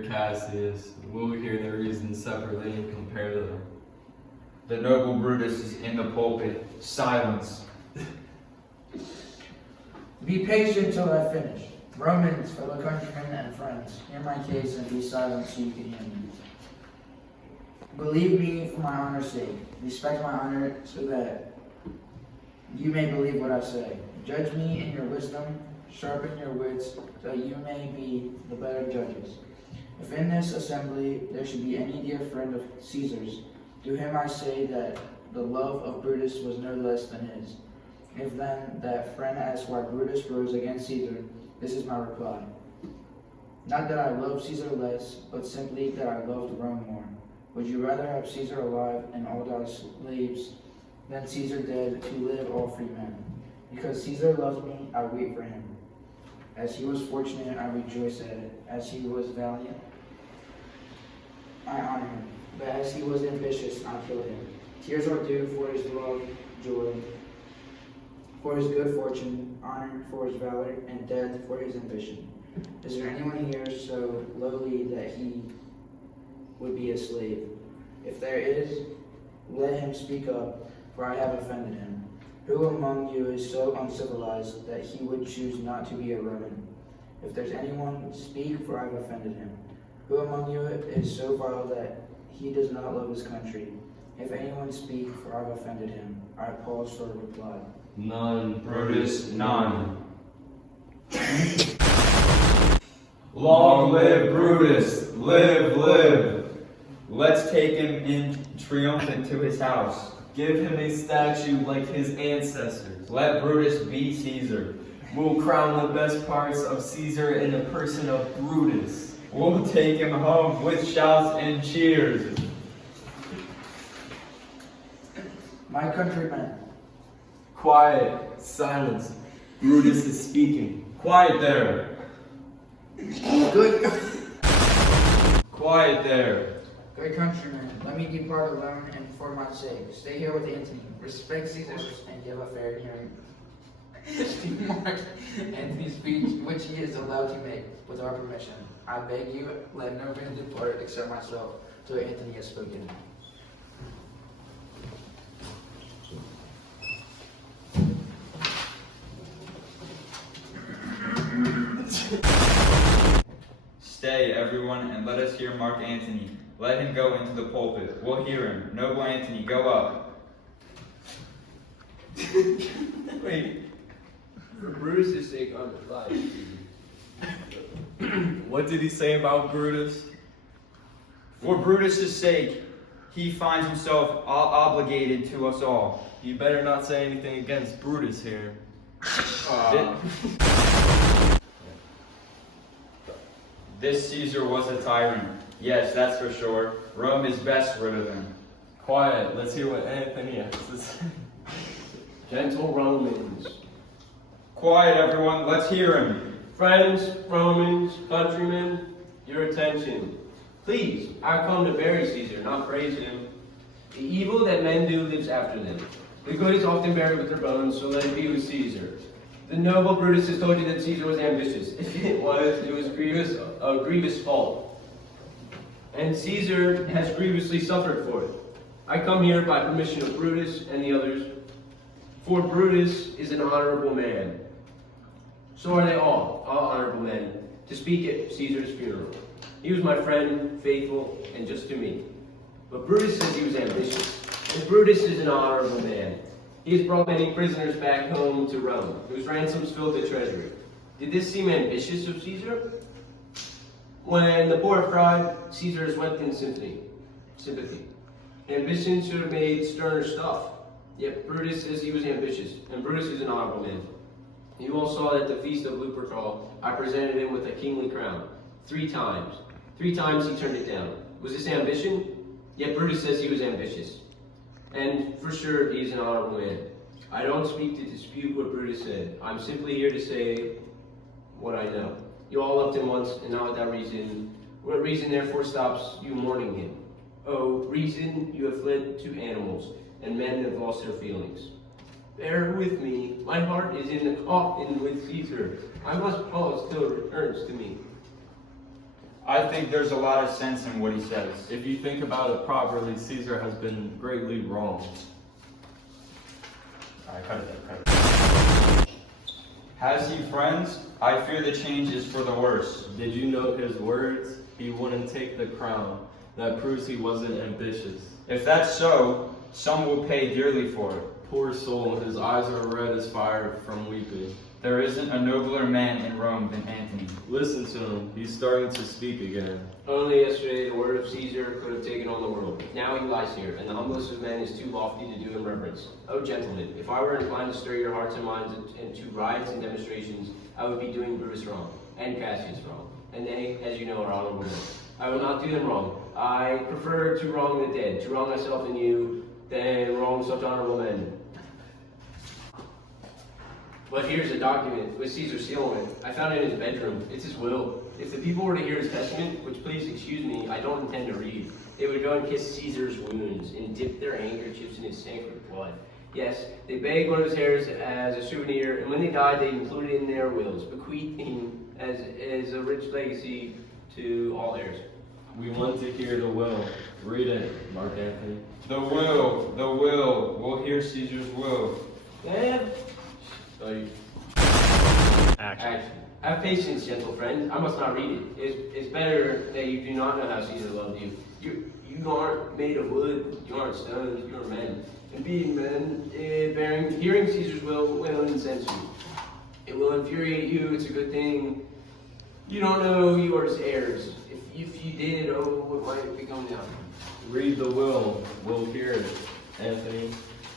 Here, Cassius, we'll hear the reasons separately and compare them. The noble Brutus is in the pulpit. Silence. Be patient till I finish. Romans, fellow countrymen and friends, hear my case and be silent so you can hear me. Believe me for my honor's sake. Respect my honor so that you may believe what I say. Judge me in your wisdom, sharpen your wits, so that you may be the better judges. If in this assembly there should be any dear friend of Caesar's, to him I say that the love of Brutus was no less than his. If then that friend asks why Brutus rose against Caesar, this is my reply. Not that I love Caesar less, but simply that I loved Rome more. Would you rather have Caesar alive and all thy slaves than Caesar dead to live all free men? Because Caesar loved me, I wait for him. As he was fortunate, I rejoice at it. As he was valiant, I honor him. But as he was ambitious, I killed him. Tears are due for his love, joy, for his good fortune, honor for his valor, and death for his ambition. Is there anyone here so lowly that he would be a slave? If there is, let him speak up, for I have offended him. Who among you is so uncivilized that he would choose not to be a Roman? If there's anyone, speak, for I have offended him. Who among you is so vile that he does not love his country? If anyone speak, for I have offended him. I pause for a reply. None. Brutus, none. Long live Brutus! Live, live! Let's take him in triumphant to his house. Give him a statue like his ancestors. Let Brutus be Caesar. We'll crown the best parts of Caesar in the person of Brutus. We'll take him home with shouts and cheers. My countrymen, Quiet. Silence. Brutus is speaking. Quiet there. good Quiet there. countrymen, let me depart alone and for my sake. Stay here with Antony. Respect Caesar and give a fair hearing. Mark Antony's speech, which he is allowed to make, with our permission. I beg you, let no man depart except myself, till Antony has spoken. Stay, everyone, and let us hear Mark Antony. Let him go into the pulpit. We'll hear him. Noble Antony, go up. Wait. For Brutus' sake, on the life. What did he say about Brutus? For Brutus' sake, he finds himself obligated to us all. You better not say anything against Brutus here. This Caesar was a tyrant. Yes, that's for sure. Rome is best rid of him. Quiet. Let's hear what Anthony has to say. Gentle Romans. Quiet, everyone. Let's hear him. Friends, Romans, countrymen, your attention. Please, I come to bury Caesar, not praise him. The evil that men do lives after them. The good is often buried with their bones, so let it be with Caesar. The noble Brutus has told you that Caesar was ambitious. If it was a grievous fault. And Caesar has grievously suffered for it. I come here by permission of Brutus and the others, for Brutus is an honorable man. So are they all honorable men, to speak at Caesar's funeral. He was my friend, faithful, and just to me. But Brutus says he was ambitious, and Brutus is an honorable man. He has brought many prisoners back home to Rome, whose ransoms filled the treasury. Did this seem ambitious of Caesar? When the poor cried, Caesar has wept in sympathy. Ambition should have made sterner stuff. Yet Brutus says he was ambitious, and Brutus is an honorable man. You all saw at the feast of Lupercal, I presented him with a kingly crown. 3 times. 3 times he turned it down. Was this ambition? Yet Brutus says he was ambitious. And for sure, he is an honorable man. I don't speak to dispute what Brutus said. I'm simply here to say what I know. You all loved him once, and not without reason. What reason therefore stops you mourning him? Oh, reason, you have fled to animals, and men have lost their feelings. Bear with me. My heart is in the coffin with Caesar. I must pause till it returns to me. I think there's a lot of sense in what he says. If you think about it properly, Caesar has been greatly wronged. Alright, cut it. Has he friends? I fear the change is for the worse. Did you note his words? He wouldn't take the crown. That proves he wasn't ambitious. If that's so, some will pay dearly for it. Poor soul, his eyes are red as fire from weeping. There isn't a nobler man in Rome than Antony. Listen to him, he's starting to speak again. Only yesterday the word of Caesar could have taken on the world. Now he lies here, and the humblest of men is too lofty to do him reverence. Oh, gentlemen, if I were inclined to stir your hearts and minds into riots and demonstrations, I would be doing Brutus wrong, and Cassius wrong. And they, as you know, are honorable men. I will not do them wrong. I prefer to wrong the dead, to wrong myself and you, than wrong such honorable men. But here's a document with Caesar's seal on it. I found it in his bedroom. It's his will. If the people were to hear his testament, which please excuse me, I don't intend to read, they would go and kiss Caesar's wounds and dip their handkerchiefs in his sacred blood. Yes, they begged one of his heirs as a souvenir, and when they died, they included it in their wills, bequeathing as a rich legacy to all heirs. We want to hear the will. Read it, Mark Anthony. The will. We'll hear Caesar's will. Dad? Action. Have patience, gentle friend. I must not read it. It's better that you do not know how Caesar loved you. You aren't made of wood. You aren't stones. You are men. And being men, hearing Caesar's will incense you. It will infuriate you. It's a good thing. You don't know you are his heirs. If you did, oh, what might become now? Read the will. We'll hear it, Anthony.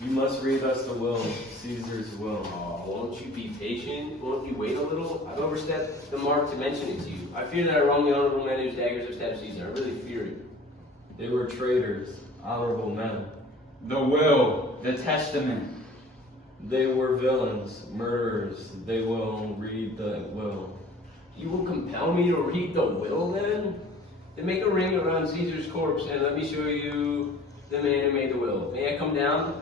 You must read us the will, Caesar's will. Oh, won't you be patient? Won't you wait a little? I've overstepped the mark to mention it to you. I fear that I wrong the honorable men whose daggers have stabbed Caesar. I really fear it. They were traitors, honorable men. The will, the testament. They were villains, murderers. They will read the will. You will compel me to read the will then? Then make a ring around Caesar's corpse and let me show you the man who made the will. May I come down?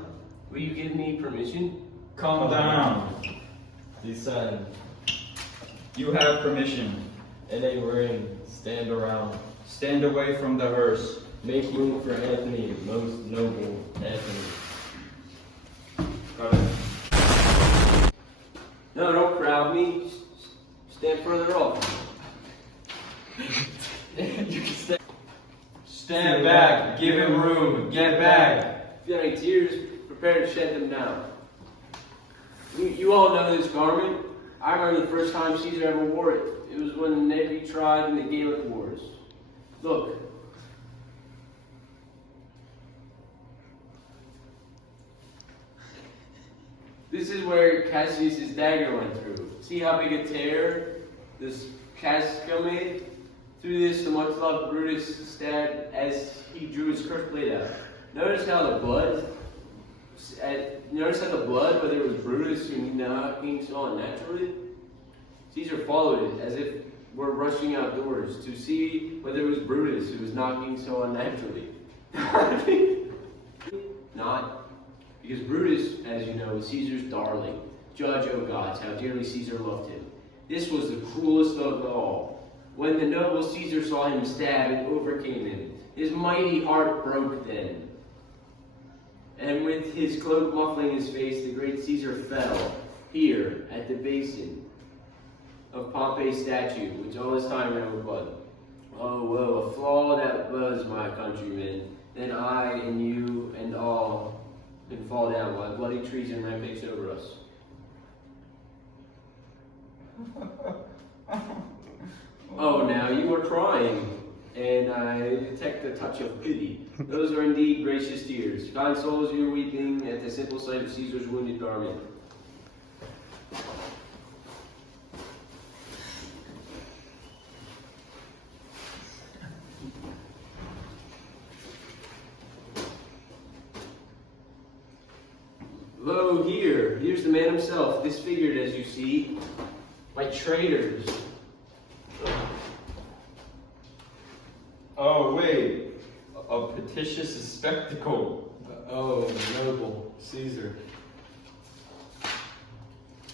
Will you give me permission? Come down. Descend. You have permission. In a ring, stand around. Stand away from the hearse. Make room for Anthony, most noble Anthony. No, don't crowd me. Stand further off. You can stand back. Give him room. Get back. If you have any tears, prepare to shed them now. You all know this garment. I remember the first time Caesar ever wore it. It was when they tried in the Gallic Wars. Look. This is where Cassius' dagger went through. See how big a tear this Cassius made? Through this, the much-loved Brutus stabbed as he drew his cursed blade out. Notice how the blood, whether it was Brutus who knocking so unnaturally, Caesar followed it as if we're rushing outdoors to see whether it was Brutus who was knocking so unnaturally. Not. Because Brutus, as you know, was Caesar's darling. Judge, O gods, how dearly Caesar loved him. This was the cruelest of all. When the noble Caesar saw him stabbed and overcame him, his mighty heart broke then. And with his cloak muffling his face, the great Caesar fell, here, at the basin of Pompey's statue, which all this time ran with blood. Oh, woe, a flaw that was, my countrymen, then I and you and all can fall down while bloody treason rampage over us. Oh, now you are crying, and I detect a touch of pity. Those are indeed gracious tears. Kind souls, you are weeping at the simple sight of Caesar's wounded garment. Lo, here's the man himself, disfigured as you see, by traitors. Oh, wait. A petitious spectacle. Oh, noble Caesar.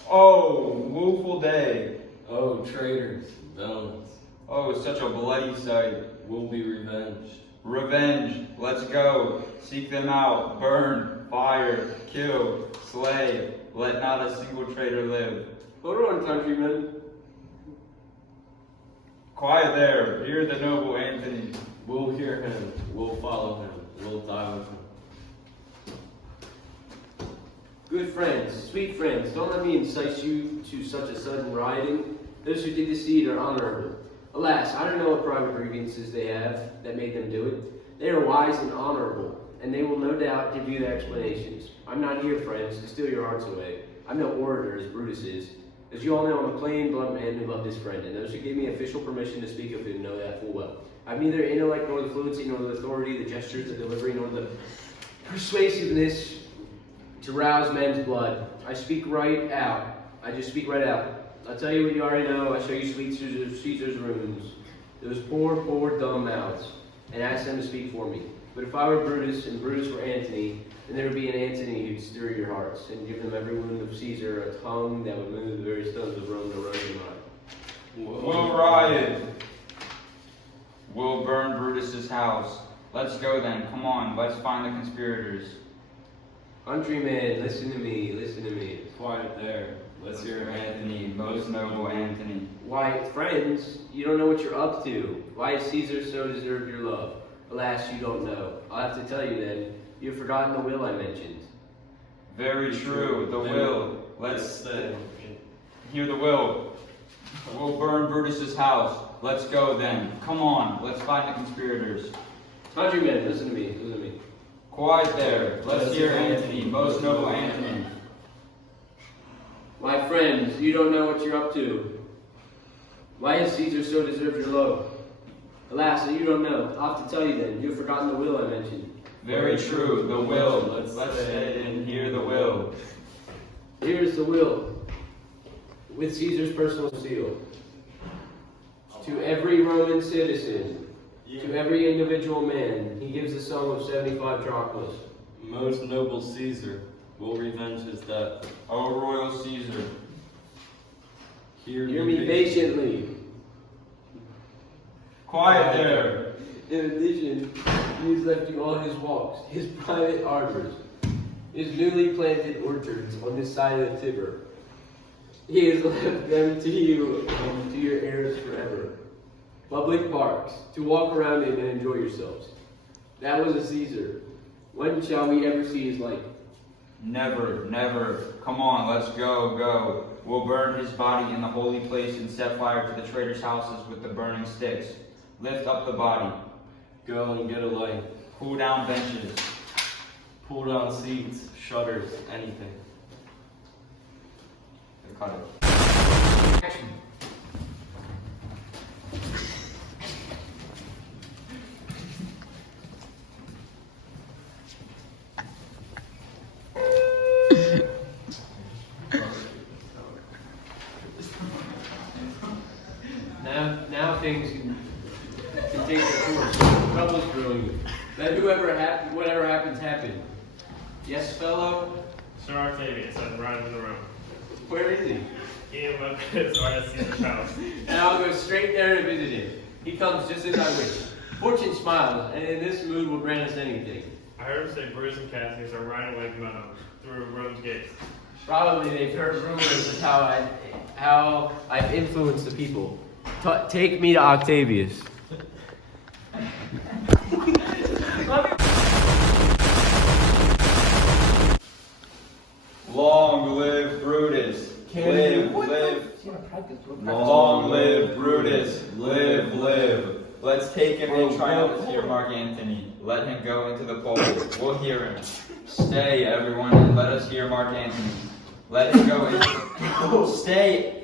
Oh, woeful day. Oh, traitors, villains. Oh, such a bloody sight. Will be revenged. Revenge, let's go. Seek them out, burn, fire, kill, slay. Let not a single traitor live. Hold on, countrymen. Quiet there, hear the noble Anthony. We'll hear him. We'll follow him. We'll die with him. Good friends, sweet friends, don't let me incite you to such a sudden rioting. Those who did this deed are honorable. Alas, I don't know what private grievances they have that made them do it. They are wise and honorable, and they will no doubt give you their explanations. I'm not here, friends, to steal your hearts away. I'm no orator as Brutus is. As you all know, I'm a plain, blunt man who loved his friend, and those who gave me official permission to speak of him know that full well. I've neither intellect nor the fluency nor the authority, the gestures, the delivery, nor the persuasiveness to rouse men's blood. I speak right out. I just speak right out. I'll tell you what you already know. I show you sweet Caesar's runes. Those poor, dumb mouths, and ask them to speak for me. But if I were Brutus, and Brutus were Antony, then there would be an Antony who'd stir your hearts, and give them every wound of Caesar a tongue that would move the very stones of Rome to run in mine. We'll riot. We'll burn Brutus's house. Let's go then. Come on, let's find the conspirators. Countrymen, listen to me, listen to me. Quiet there. Let's hear Anthony, most noble Anthony. Why, friends, you don't know what you're up to. Why has Caesar so deserved your love? Alas, you don't know. I'll have to tell you then. You've forgotten the will I mentioned. Very true, the will. Let's hear the will. We'll burn Brutus's house. Let's go then. Come on, let's find the conspirators. Countrymen, listen to me, listen to me. Quiet there. Let's hear Anthony, most noble Anthony. My friends, you don't know what you're up to. Why has Caesar so deserved your love? Alas, you don't know. I'll have to tell you then. You've forgotten the will I mentioned. Very true, the will. Let's say and hear the will. Here is the will, with Caesar's personal seal. To every Roman citizen, to every individual man, he gives a sum of 75 drachmas. Most noble Caesar, will revenge his death. O royal Caesar. Hear me patiently. Quiet there. In addition, he has left you all his walks, his private arbors, his newly planted orchards on this side of the Tiber. He has left them to you and to your heirs forever. Public parks, to walk around in and enjoy yourselves. That was a Caesar. When shall we ever see his like? Never, never. Come on, let's go. We'll burn his body in the holy place and set fire to the traitors' houses with the burning sticks. Lift up the body. Go and get a light. Pull down benches. Pull down seats, shutters, anything. Cut it. Now things can take their course. Trouble is brewing. Let whatever happens, happen. Yes, fellow? Sir Octavius, I'm riding in the room. Where is he? He and Lucas are at Caesar's house. And I'll go straight there to visit him. He comes just as I wish. Fortune smiles, and in this mood will grant us anything. I heard him say Brutus and Cassius are riding like men through Rome's gates. Probably they've heard rumors of how I've influenced the people. Take me to Octavius. Long live Brutus. Live. Long live Brutus. Live. Let's take him in triumph here, Mark Antony. Let him go into the pulpit. We'll hear him. Stay, everyone, and let us hear Mark Antony. Let him go in. Stay.